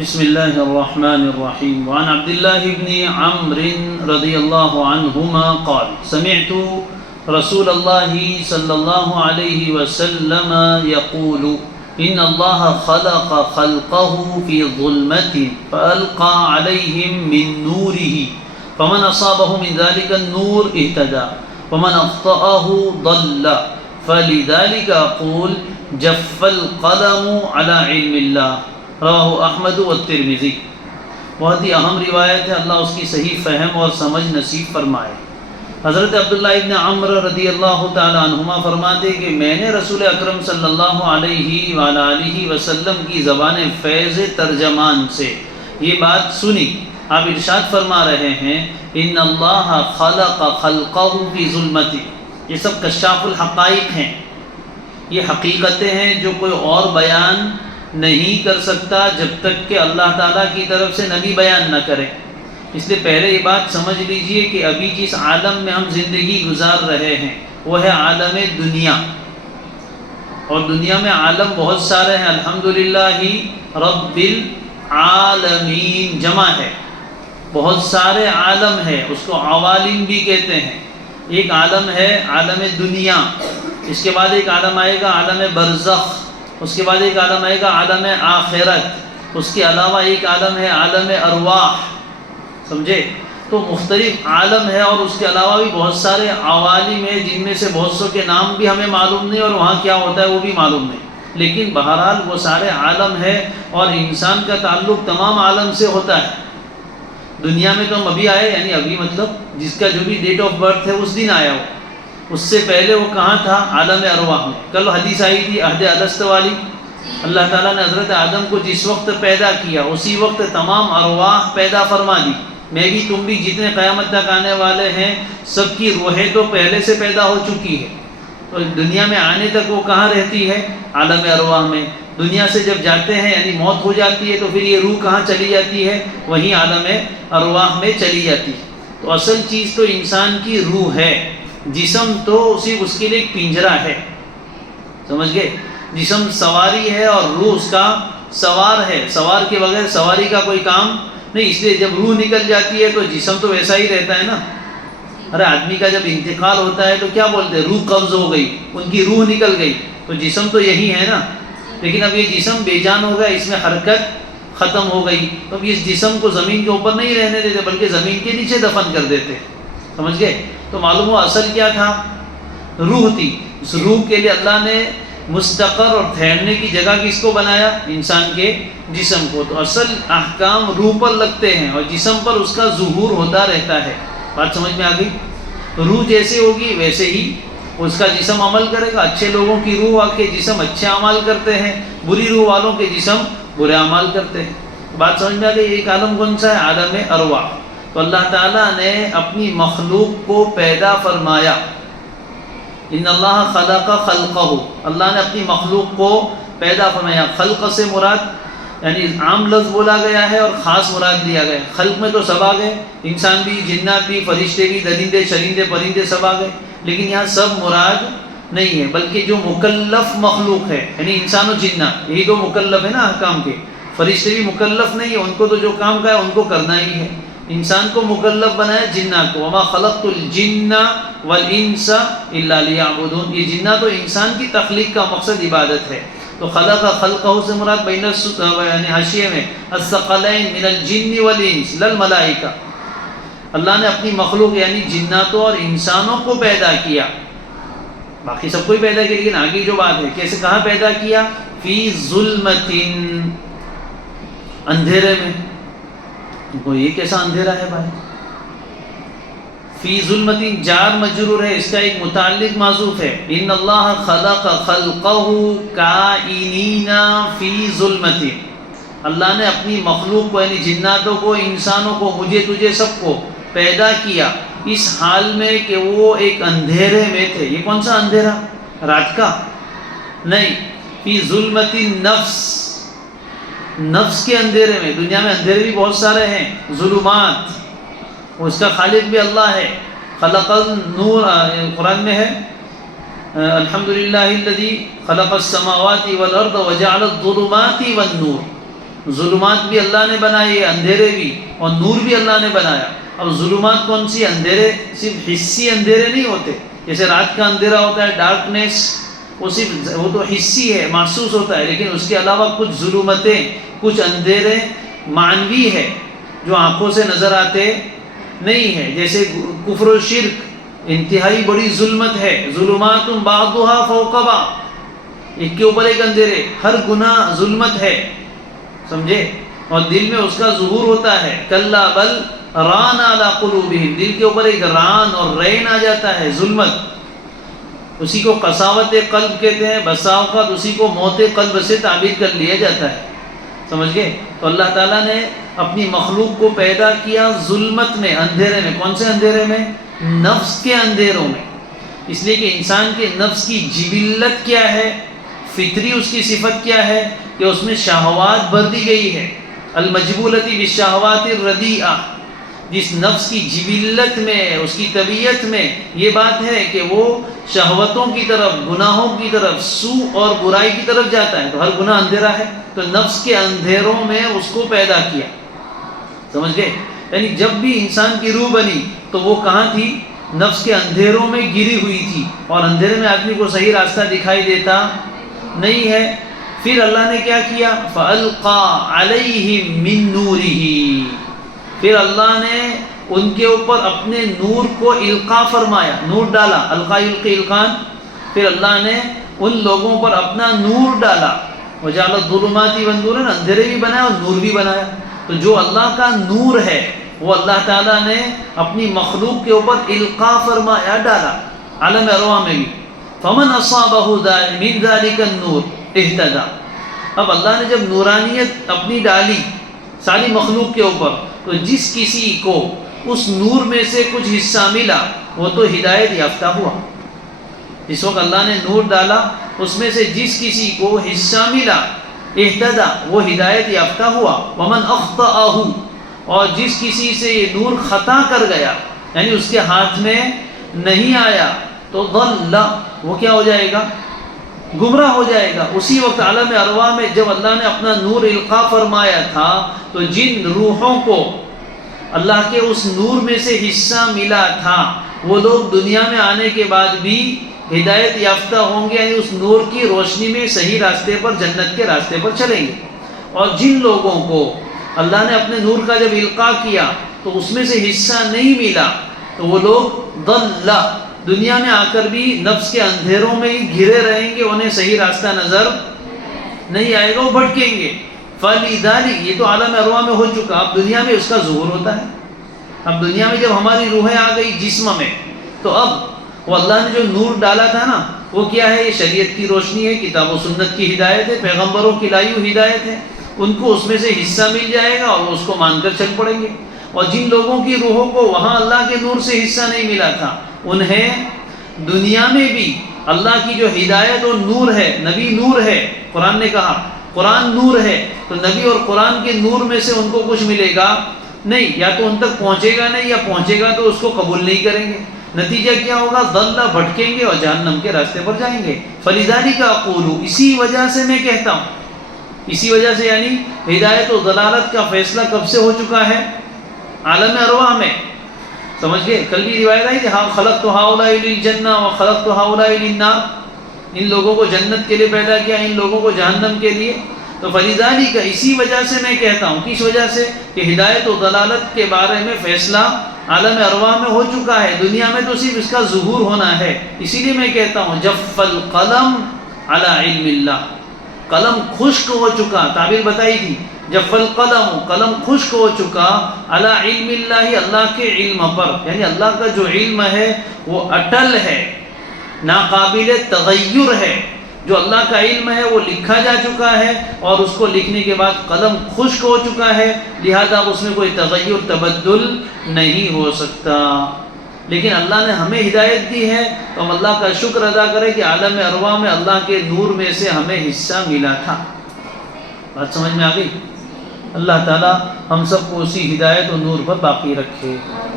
بسم الله الرحمن الرحيم. وعن عبد الله بن عمرو رضي الله عنهما قال سمعت رسول الله صلى الله عليه وسلم يقول إن الله خلق خلقه في ظلمة فألقى عليهم من نوره فمن أصابه من ذلك النور اهتدى ومن أخطأه ضل فلذلك أقول جف القلم على علم الله رواہ احمد والترمذی. بہت ہی اہم روایت ہے، اللہ اس کی صحیح فہم اور سمجھ نصیب فرمائے. حضرت عبداللہ ابن عمرو رضی اللہ تعالی عنہما فرماتے کہ میں نے رسول اکرم صلی اللہ علیہ وآلہ وسلم کی زبان فیض ترجمان سے یہ بات سنی. آپ ارشاد فرما رہے ہیں ان اللہ خلق خلقہ فی ظلمت. یہ سب کشاف الحقائق ہیں، یہ حقیقتیں ہیں جو کوئی اور بیان نہیں کر سکتا جب تک کہ اللہ تعالیٰ کی طرف سے نبی بیان نہ کرے. اس لیے پہلے یہ بات سمجھ لیجئے کہ ابھی جس عالم میں ہم زندگی گزار رہے ہیں وہ ہے عالم دنیا، اور دنیا میں عالم بہت سارے ہیں. الحمدللہ رب العالمین جمع ہے، بہت سارے عالم ہے، اس کو عوالم بھی کہتے ہیں. ایک عالم ہے عالم دنیا، اس کے بعد ایک عالم آئے گا عالم برزخ، اس کے بعد ایک عالم آئے گا عالم آخرت، اس کے علاوہ ایک عالم ہے عالم ارواح. سمجھے؟ تو مختلف عالم ہے، اور اس کے علاوہ بھی بہت سارے عوالم ہیں جن میں سے بہت سو کے نام بھی ہمیں معلوم نہیں اور وہاں کیا ہوتا ہے وہ بھی معلوم نہیں. لیکن بہرحال وہ سارے عالم ہے، اور انسان کا تعلق تمام عالم سے ہوتا ہے. دنیا میں تو ہم ابھی آئے، یعنی ابھی مطلب جس کا جو بھی ڈیٹ آف برتھ ہے اس دن آیا ہو. اس سے پہلے وہ کہاں تھا؟ عالم ارواح میں. کل حدیث آئی تھی عہد الست والی. اللہ تعالیٰ نے حضرت آدم کو جس وقت پیدا کیا اسی وقت تمام ارواح پیدا فرما دی. میں بھی تم بھی جتنے قیامت تک آنے والے ہیں سب کی روحیں تو پہلے سے پیدا ہو چکی ہے. تو دنیا میں آنے تک وہ کہاں رہتی ہے؟ عالم ارواح میں. دنیا سے جب جاتے ہیں یعنی موت ہو جاتی ہے تو پھر یہ روح کہاں چلی جاتی ہے؟ وہیں عالم ارواح میں چلی جاتی ہے. تو اصل چیز تو انسان کی روح ہے، جسم تو صرف اس کے لیے ایک پنجرہ ہے. سمجھ گئے؟ جسم سواری ہے اور روح اس کا سوار ہے. سوار کے بغیر سواری کا کوئی کام نہیں. اس لیے جب روح نکل جاتی ہے تو جسم تو ویسا ہی رہتا ہے نا. ارے آدمی کا جب انتقال ہوتا ہے تو کیا بولتے ہیں؟ روح قبض ہو گئی، ان کی روح نکل گئی. تو جسم تو یہی ہے نا. لیکن اب یہ جسم بے جان ہو گیا، اس میں حرکت ختم ہو گئی. تو اب اس جسم کو زمین کے اوپر نہیں رہنے دیتے بلکہ زمین کے نیچے دفن کر دیتے. سمجھ گئے؟ تو معلوم ہوا اصل کیا تھا؟ روح تھی. اس روح کے لیے اللہ نے مستقر اور ٹھہرنے کی جگہ کس کو بنایا؟ انسان کے جسم کو. تو اصل احکام روح پر لگتے ہیں اور جسم پر اس کا ظہور ہوتا رہتا ہے. بات سمجھ میں آ گئی؟ روح جیسے ہوگی ویسے ہی اس کا جسم عمل کرے گا. اچھے لوگوں کی روح کے جسم اچھے اعمال کرتے ہیں، بری روح والوں کے جسم برے اعمال کرتے ہیں. بات سمجھ میں آ گئی؟ ایک عالم کون سا ہے؟ عالم ارواح. تو اللہ تعالیٰ نے اپنی مخلوق کو پیدا فرمایا. ان اللہ خلق خلقہ، اللہ نے اپنی مخلوق کو پیدا فرمایا. خلق سے مراد یعنی عام لفظ بولا گیا ہے اور خاص مراد لیا گیا. خلق میں تو سب آ گئے، انسان بھی، جنات بھی، فرشتے بھی، درندے چرندے پرندے سب آ گئے. لیکن یہاں سب مراد نہیں ہے، بلکہ جو مکلف مخلوق ہے یعنی انسان و جنات، یہی دو مکلف ہے نا احکام کے. فرشتے بھی مکلف نہیں ہے، ان کو تو جو کام کا ہے ان کو کرنا ہی ہے. انسان کو مکلف بنایا، جنات کو. وما خلقت الجن والانس الا لیعبدون. یہ جنات و انسان کی تخلیق کا مقصد عبادت ہے. تو خلق خلقہ سے مراد بین یعنی حاشیے میں الثقلین من الجن والانس لا الملائکہ. اللہ نے اپنی مخلوق یعنی جناتوں اور انسانوں کو پیدا کیا. باقی سب کو ہی پیدا کیا، لیکن آگے جو بات ہے کیسے کہاں پیدا کیا؟ فی ظلمت، اندھیرے میں. وہ یہ کیسا اندھیرا ہے بھائی؟ فی ظلمت جار مجرور ہے، اس کا ایک متعلق معذوف ہے. ان اللہ خلق خلقہ کائنین فی ظلمت. اللہ نے اپنی مخلوق کو یعنی جناتوں کو، انسانوں کو، مجھے تجھے سب کو پیدا کیا اس حال میں کہ وہ ایک اندھیرے میں تھے. یہ کون سا اندھیرا؟ رات کا نہیں. فی ظلمت نفس، نفس کے اندھیرے میں. دنیا میں اندھیرے بھی بہت سارے ہیں، ظلمات. اس کا خالق بھی اللہ ہے. خلق النور، قرآن میں ہے الحمدللہ الذی خلق السماوات والارض وجعل الظلمات والنور. ظلمات بھی اللہ نے بنائے، اندھیرے بھی، اور نور بھی اللہ نے بنایا۔ اب ظلمات کون سی؟ اندھیرے صرف حسی اندھیرے نہیں ہوتے، جیسے رات کا اندھیرا ہوتا ہے، ڈارکنیس، وہ تو حسی ہے، محسوس ہوتا ہے، لیکن اس کے علاوہ کچھ ظلمتیں، کچھ اندھیرے معنوی ہے جو آنکھوں سے نظر آتے نہیں ہے، جیسے کفر و شرک انتہائی بڑی ظلمت ہے، ظلمات بعضها فوق بعض، ایک کے اوپر ایک اندھیرے، ہر گناہ ظلمت ہے، سمجھے؟ اور دل میں اس کا ظہور ہوتا ہے، کلا بل ران علی قلوبہم، دل کے اوپر ایک ران اور رین آ جاتا ہے، ظلمت، اسی کو قساوت قلب کہتے ہیں، بسا اوقات اسی کو موت قلب سے تعبیر کر لیا جاتا ہے، سمجھ گئے؟ تو اللہ تعالیٰ نے اپنی مخلوق کو پیدا کیا ظلمت میں، اندھیرے میں۔ کون سے اندھیرے میں؟ نفس کے اندھیروں میں، اس لیے کہ انسان کے نفس کی جبلت کیا ہے، فطری اس کی صفت کیا ہے کہ اس میں شہوات بھر دی گئی ہے، المجبولۃ بالشہوات الردیئہ، جس نفس کی جبلت میں، اس کی طبیعت میں یہ بات ہے کہ وہ شہوتوں کی طرف، گناہوں کی طرف، سوء اور برائی کی طرف جاتا ہے، تو ہر گناہ اندھیرا ہے، تو نفس کے اندھیروں میں اس کو پیدا کیا، سمجھ گئے؟ یعنی جب بھی انسان کی روح بنی تو وہ کہاں تھی؟ نفس کے اندھیروں میں گری ہوئی تھی، اور اندھیرے میں آدمی کو صحیح راستہ دکھائی دیتا نہیں ہے۔ پھر اللہ نے کیا کیا؟ فَأَلْقَى عَلَيْهِم مِّن نُورِهِ، پھر اللہ نے ان کے اوپر اپنے نور کو القاء فرمایا، نور ڈالا، القا یلقی القان، پھر اللہ نے ان لوگوں پر اپنا نور ڈالا، وجعل الظلمات والنور، اندھیرے بھی بنایا اور نور بھی بنایا۔ تو جو اللہ کا نور ہے وہ اللہ تعالیٰ نے اپنی مخلوق کے اوپر القاء فرمایا، ڈالا، عالم ارواح میں بھی۔ فمن اصابہ من ذلک النور اہتدی، اب اللہ نے جب نورانیت اپنی ڈالی ساری مخلوق کے اوپر، تو جس کسی کو اس نور میں سے کچھ حصہ ملا وہ تو ہدایت یافتہ ہوا۔ جس وقت اللہ نے نور ڈالا اس میں سے جس کسی کو حصہ ملا، اہتدی، وہ ہدایت یافتہ ہوا۔ ومن اخطأہ، اور جس کسی سے یہ نور خطا کر گیا، یعنی اس کے ہاتھ میں نہیں آیا، تو ضل، وہ کیا ہو جائے گا؟ گمراہ ہو جائے گا۔ اسی وقت عالم ارواح میں جب اللہ نے اپنا نور القاء فرمایا تھا تو جن روحوں کو اللہ کے اس نور میں سے حصہ ملا تھا وہ لوگ دنیا میں آنے کے بعد بھی ہدایت یافتہ ہوں گے، یعنی اس نور کی روشنی میں صحیح راستے پر، جنت کے راستے پر چلیں گے۔ اور جن لوگوں کو اللہ نے اپنے نور کا جب القاء کیا تو اس میں سے حصہ نہیں ملا تو وہ لوگ ضل، دنیا میں آ کر بھی نفس کے اندھیروں میں ہی گھرے رہیں گے، انہیں صحیح راستہ نظر نہیں آئے گا، وہ بھٹکیں گے۔ فَلِذَلِكَ، یہ تو عالم ارواح میں ہو چکا، اب دنیا میں اس کا ظہور ہوتا ہے۔ اب دنیا میں جب ہماری روحیں آ گئی جسم میں، تو اب وہ اللہ نے جو نور ڈالا تھا نا، وہ کیا ہے؟ یہ شریعت کی روشنی ہے، کتاب و سنت کی ہدایت ہے، پیغمبروں کی لائی ہوئی ہدایت ہے، ان کو اس میں سے حصہ مل جائے گا اور وہ اس کو مان کر چل پڑیں گے۔ اور جن لوگوں کی روحوں کو وہاں اللہ کے نور سے حصہ نہیں ملا تھا، انہیں دنیا میں بھی اللہ کی جو ہدایت اور نور ہے، نبی نور ہے، قرآن نے کہا قرآن نور ہے، تو نبی اور قرآن کے نور میں سے ان کو کچھ ملے گا نہیں، یا تو ان تک پہنچے گا نہیں، یا پہنچے گا تو اس کو قبول نہیں کریں گے۔ نتیجہ کیا ہوگا؟ ضل، بھٹکیں گے اور جہنم کے راستے پر جائیں گے۔ فَلِذَلِكَ أَقُولُ، اسی وجہ سے میں کہتا ہوں، اسی وجہ سے یعنی ہدایت و ضلالت کا فیصلہ کب سے ہو چکا ہے؟ عالم ارواح میں، سمجھ گئے؟ کل بھی روایت آئی کہ خلقت هؤلاء للجنہ وخلقت هؤلاء للنار، ان لوگوں کو جنت کے لیے پیدا کیا، ان لوگوں کو جہنم کے لیے۔ تو فَلِذَلِكَ، اسی وجہ سے میں کہتا ہوں، کس وجہ سے؟ کہ ہدایت و ضلالت کے بارے میں فیصلہ عالم ارواح میں ہو چکا ہے، دنیا میں تو صرف اس کا ظہور ہونا ہے۔ اسی لیے میں کہتا ہوں جف القلم علی علم اللہ، قلم خشک ہو چکا، تعبیر بتائی تھی، جف القلم، قلم خشک ہو چکا، علی علم اللہ، اللہ کے علم پر، یعنی اللہ کا جو علم ہے وہ اٹل ہے، ناقابل تغیر ہے۔ جو اللہ کا علم ہے وہ لکھا جا چکا ہے، اور اس کو لکھنے کے بعد قلم خشک ہو چکا ہے، لہذا اس میں کوئی تغیر، تبدل نہیں ہو سکتا۔ لیکن اللہ نے ہمیں ہدایت دی ہے تو ہم اللہ کا شکر ادا کریں کہ عالم ارواح میں اللہ کے نور میں سے ہمیں حصہ ملا تھا۔ بات سمجھ میں آ گئی؟ اللہ تعالی ہم سب کو اسی ہدایت و نور پر باقی رکھے۔